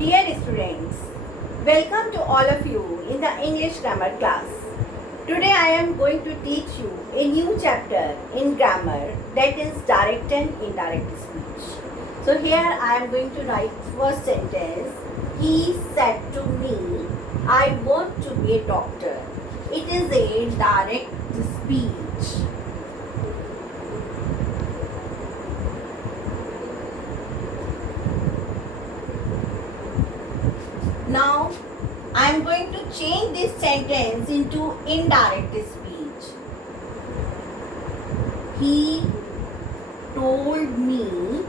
Dear students, welcome to all of you in the English grammar class. Today I am going to teach you a new chapter in grammar, that is direct and indirect speech. So here I am going to write first sentence. He said to me, I want to be a doctor. It is a direct speech. Now, I am going to change this sentence into indirect speech. He told me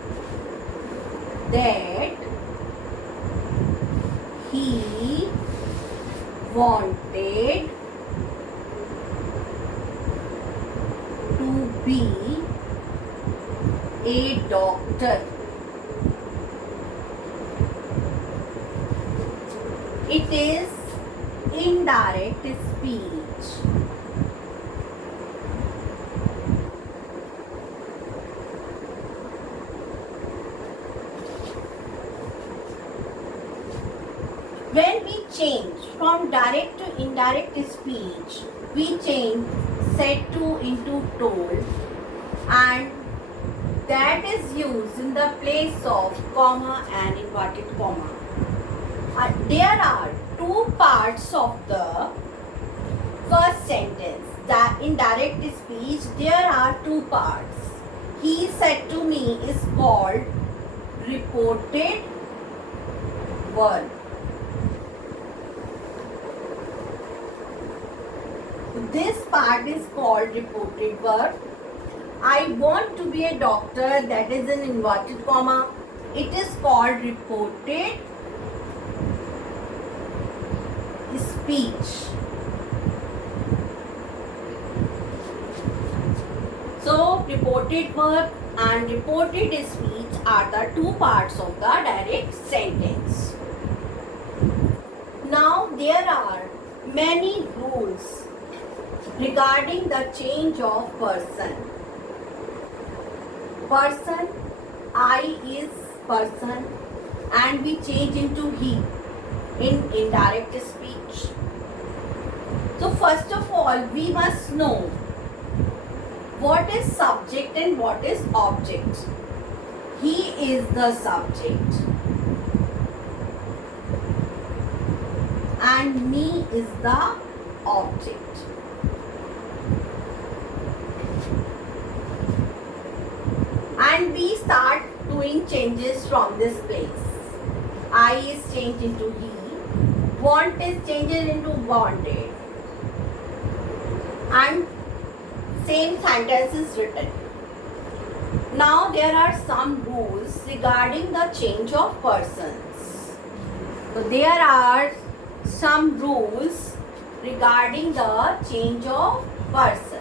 that he wanted to be a doctor. It is indirect speech. When we change from direct to indirect speech, we change said to into told, and that is used in the place of comma and inverted comma. There are two parts of the first sentence. The indirect speech, there are two parts. He said to me is called reported verb. This part is called reported verb. I want to be a doctor, that is an inverted comma. It is called reported speech. So, reported verb and reported speech are the two parts of the direct sentence. Now, there are many rules regarding the change of person. Person, I is person, and we change into he in indirect speech. So first of all, we must know what is subject and what is object. He is the subject and me is the object. And we start doing changes from this place. I is changed into he. Want is changed into wanted. And same sentence is written. Now there are some rules regarding the change of persons. So there are some rules regarding the change of person.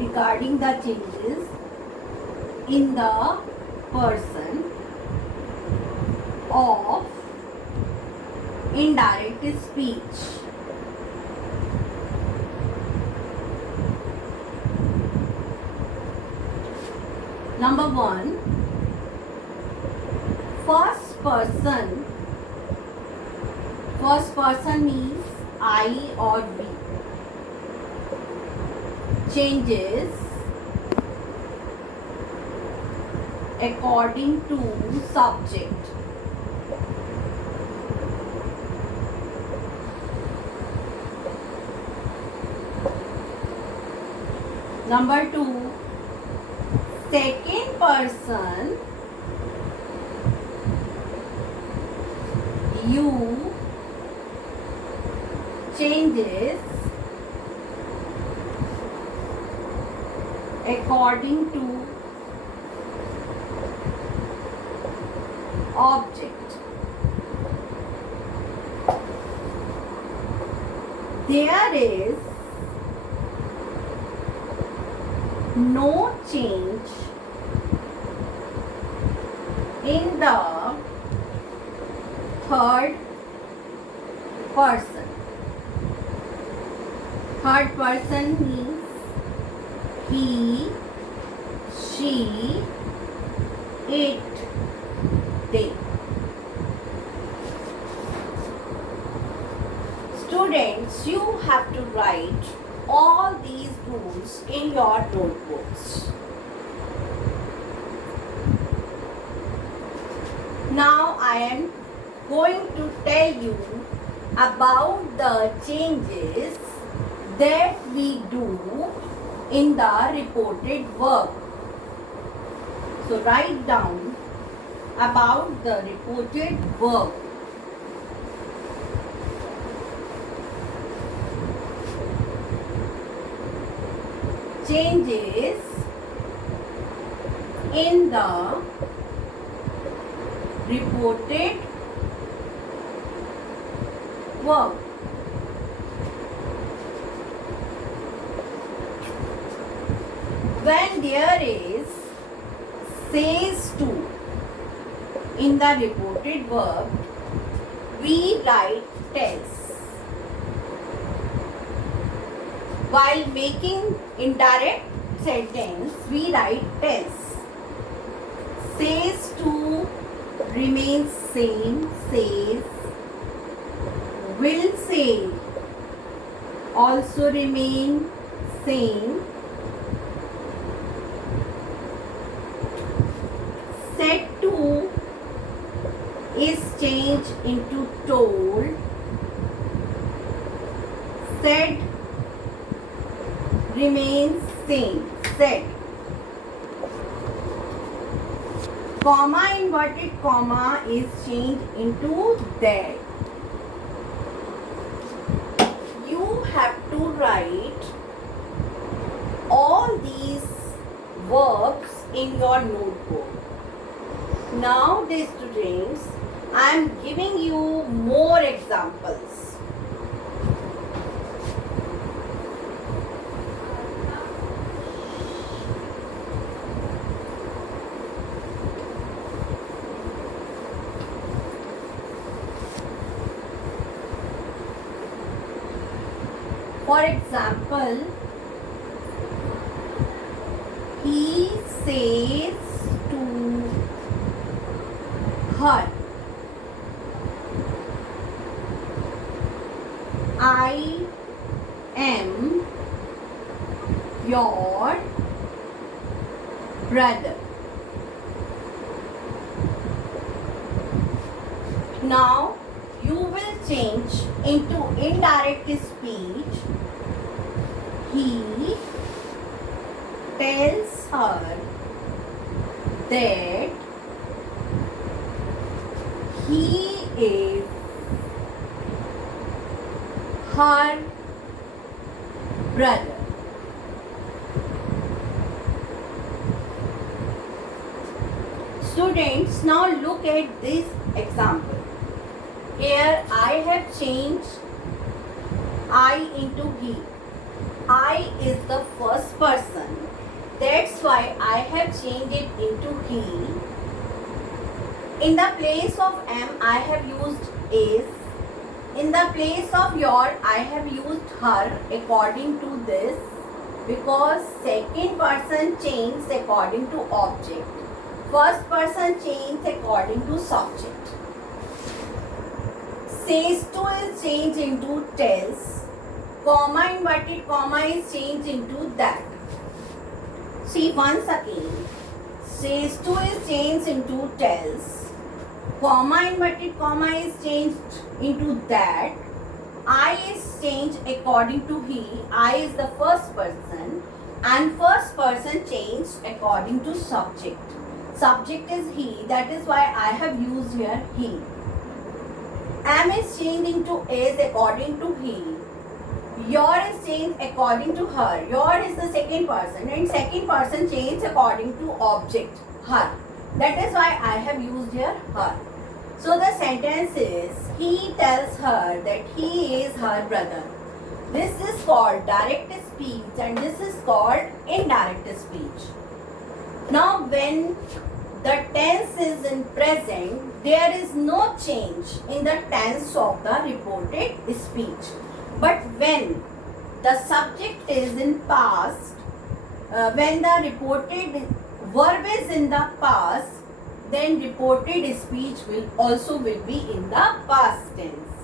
Regarding the changes in the person of indirect speech. Number 1, first person. First person means I or we. Changes according to subject. Number 2, second person, you, changes according to object. There is no change in the third person. Third person means he, she, it, they. Students, you have to write all these rules in your notebooks. Now I am going to tell you about the changes that we do in the reported work. So write down about the reported work. Changes in the reported work. When there is says to in the reported verb, we write tells. While making indirect sentence, we write tells. Says to remains same, says. Will say also remain same. Said to is changed into told. Said remains same, said. Comma, inverted comma is changed into that. You have to write all these verbs in your notebook. Now, dear students, I am giving you more examples. For example, he says to her, I am your brother. Now you will change into indirect speech. He tells her that he is her brother. Students, now look at this example. Here I have changed I into he. I is the first person. That's why I have changed it into he. In the place of am, I have used is. In the place of your, I have used her according to this, because second person changes according to object. First person changes according to subject. Says to is changed into tells. Comma, inverted comma is changed into that. See once again. Says to is changed into tells. Comma, inverted comma is changed into that. I is changed according to he. I is the first person. And first person changed according to subject. Subject is he. That is why I have used here he. Am is changed into is according to he. Your is changed according to her. Your is the second person, and second person changed according to object, her. That is why I have used here here her. So the sentence is, he tells her that he is her brother. This is called direct speech and this is called indirect speech. Now when the tense is in present, there is no change in the tense of the reported speech. But when the subject is in past, when the reported verb is in the past, then reported speech will be in the past tense.